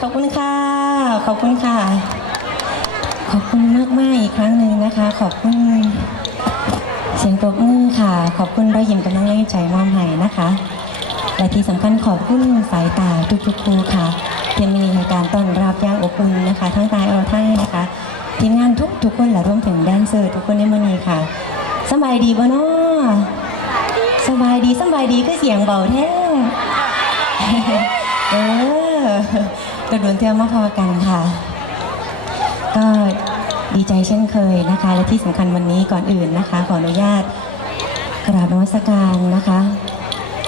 ขอบคุณค่ะ ขอบคุณค่ะ ขอบคุณมากมากๆอีกครั้งหนึ่งนะคะ ขอบคุณ เสียงปรบมือค่ะ ขอบคุณรอยยิ้มกำลังแรงใจมอบให้นะคะ และที่สำคัญขอบคุณสายตาทุกๆครูค่ะที่มีการต้อนรับอย่างอบอุ่นนะคะ ทั้งตายเอรไทยนะคะทีมงานทุกทุกๆคนและรวมถึงแดนเซอร์ทุกคนในมือนี้ค่ะสบายดีบ่เนาะสบายดีสบายดีก็เสียงเบาแท้เออ ตะดวนเที่ยวมาพอกันค่ะ ก็ดีใจเช่นเคยนะคะ และที่สำคัญวันนี้ก่อนอื่นนะคะ ขออนุญาตกราบนมัสการนะคะ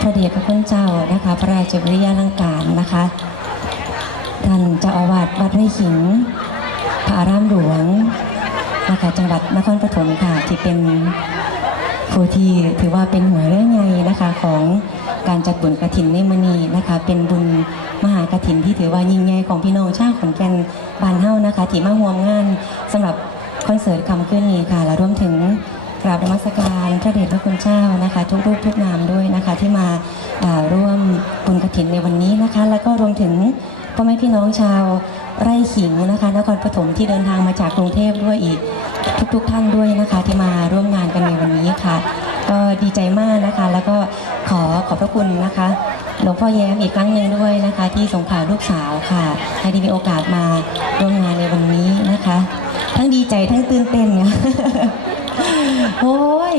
พระเดชพระคุณเจ้านะคะ พระราชวิริยาลังการนะคะ ท่านเจ้าอาวาสวัดไร่ขิง พระอารามหลวงนะคะจังหวัดนครปฐมค่ะที่เป็นผู้ที่ถือว่าเป็นหัวเรื่องใหญ่นะคะของการจัดบุญกระถินในมณีนะคะ เป็นบุญ มหากระถินที่ถือว่ายิ่งใหญ่ของพี่น้องชาวขอนแก่นบานเฮ้านะคะที่มาร่วมงานสำหรับคอนเสิร์ตคำขึ้นนี้ค่ะ และรวมถึงกราบนมัสการพระเดชพระคุณเจ้านะคะ ทุกรูปทุกนามด้วยนะคะ ที่มาาร่วมบุญกฐินในวันนี้นะคะ แล้วก็รวมถึงพ่อแม่พี่น้องชาวไร่ขิงนะคะนครปฐมที่เดินทางมาจากกรุงเทพด้วยอีกทุกๆท่านด้วยนะคะ ที่มาร่วมงานกันในวันนี้ค่ะ ก็ดีใจมากนะคะ แล้วก็ขอขอบพระคุณนะคะ หลวงพ่อแย้มอีกครั้งหนึ่งด้วยนะคะ ที่สงขลาลูกสาวค่ะให้ได้มีโอกาสมาร่วมงานในวันนี้นะคะ ทั้งดีใจทั้งตื่นเต้นเนี่ยโอ้ย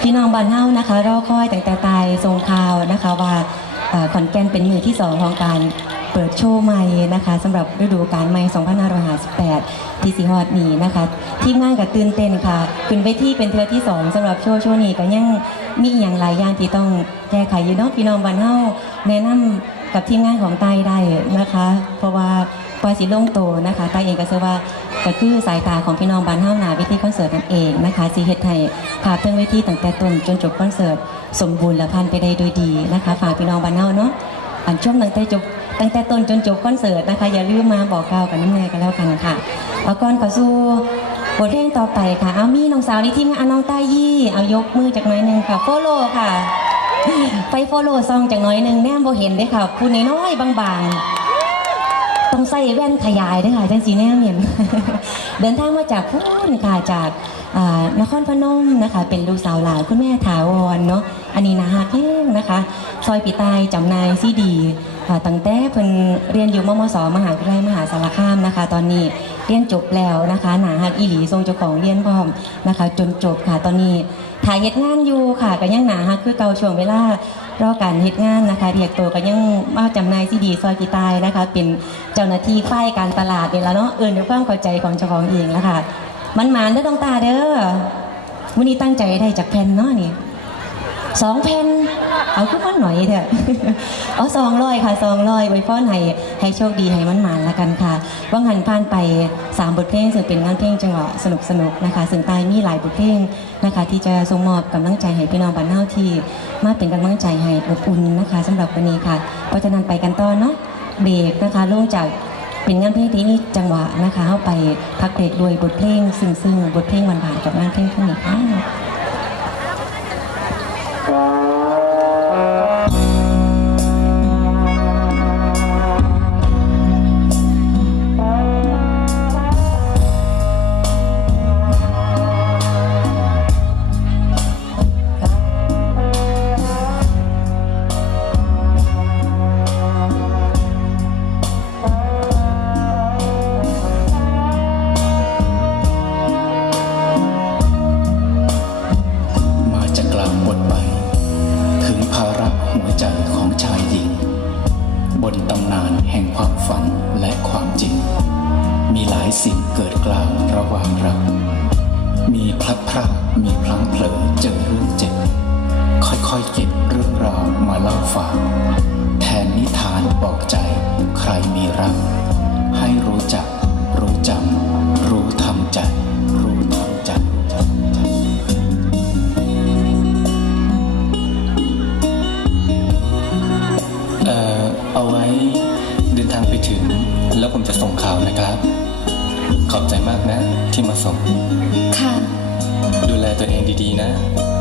พี่น้องบ้านเฮานะคะรอคอยแต่งแต่ตายทรงข่าวนะคะว่าขอนแก่นเป็นมือที่สองของการเปิดโชว์ใหม่นะคะสำหรับฤดูกาลใหม่ 2558 ที่สีฮอดนี้นะคะทีมงานกับตื่นเต้นค่ะขึ้นเวทีเป็นเทือที่สองสำหรับโชว์โชว์นี้ก็ยังมีอย่างหลายอย่างที่ต้อง แก้ไขอยู่นาะพี่น้องบ้านเฮาแนะนำกับทีมงานของไตได้นะคะ เพราะว่าปอยสิลงโตนะคะไตเองก็เชื่อว่าก็คือสายตาของพี่น้องบ้านเฮาหนาเวทีคอนเสิร์ตนั่นเองนะคะสีเฮ็ดให้ภาพเรื่องเวทีตั้งแต่ต้นจนจบคอนเสิร์ตสมบูรณ์และพันไปได้โดยดีนะคะฝากพี่น้องบ้านเฮาเนาะอันช่วงตั้งแต่จบตั้งแต่ต้นจนจบคอนเสิร์ตนะคะอย่าลืมมาบอกกล่าวกันน้ำเนยกันแล้วกันค่ะเอาก่อนข้าสู่บทเพลงต่อไปค่ะ เอามีน้องสาวในทีมงานน้องต้ายี่ เอายกมือจากหน้อยหนึงค่ะโฟโล่ค่ะ ไปโฟโล่ซองจากน้อยหนึงแนมบเห็นเด้ค่ะคุณน้อยบางๆ ต้องใส่แว่นขยายด้วยค่ะจังสีแนมเห็น เดินทางมาจากพูนค่ะจากนครพนมนะคะ เป็นลูกสาวหลานคุณแม่ถาวรเนาะอันนี้นะฮะแห้งนะคะ ซอยปีตายจำนายซีดี อ่าตั้งแต่เพิ่นเรียนอยู่มมสมหาวิทยาลัยมหาสารคามนะคะ ตอนนี้เรียนจบแล้วนะคะหนาฮักอีหลีทรงเจ้าของเรียนพร้อมนะคะ จนจบค่ะ ตอนนี้ถ่ายเฮ็ดงานอยู่ค่ะก็ยังหนาฮักคือเก่าช่วงเวลารอการเฮ็ดงานนะคะเรียกตัวก็ยังมาจำนายซีดีซอยปีตายนะคะ เป็นเจ้าหน้าที่ฝ่ายการตลาดนี่แล้วเนาะเอิญด้วยความเข้าใจของเจ้าของเองแล้วค่ะมันหมานเด้อดวงตาเด้อวันนี้ตั้งใจได้จากแผ่นเนาะนี่ สองแผ่นเอาขึ้นมาหน่อยเถอะเอาสองร้อยค่ะสองร้อยไว้ฟ้อให้ให้โชคดีให้มันหมานละกันค่ะว่างหันผ่านไปสามบทเพลงซึ่งเป็นงานเพลงจังหวะสนุกสนุกนะคะซึ่งตายมีหลายบทเพลงนะคะ ที่จะส่งมอบกำลังใจให้พี่น้องบ้านเฮาที่มาเป็นกำลังใจให้อบอุ่นนะคะสำหรับวันนี้ค่ะ เพราะฉะนั้นไปกันต่อเนาะเบรกนะคะลงจากเป็นงานเพลงที่นี่จังหวะนะคะเข้าไปพักเบรกด้วยบทเพลง ซึ่งๆบทเพลงหวานๆกับงานเพลงพวกนี้ค่ะ ม พลัดพรากมีพลังเผลอเจอเรื่องเจ็บ ค่อยๆเก็บเรื่องราวมาเล่าฟังแทนนิทานบอกใจใครมีรัก ให้รู้จัก รู้จำ รู้ทำใจ รู้ทำใจเอ่อเอาไว้เดินทางไปถึง แล้วผมจะส่งข่าวนะครับ ขอบใจมากนะที่มาส่ง ค่ะ ดูแลตัวเองดีๆนะ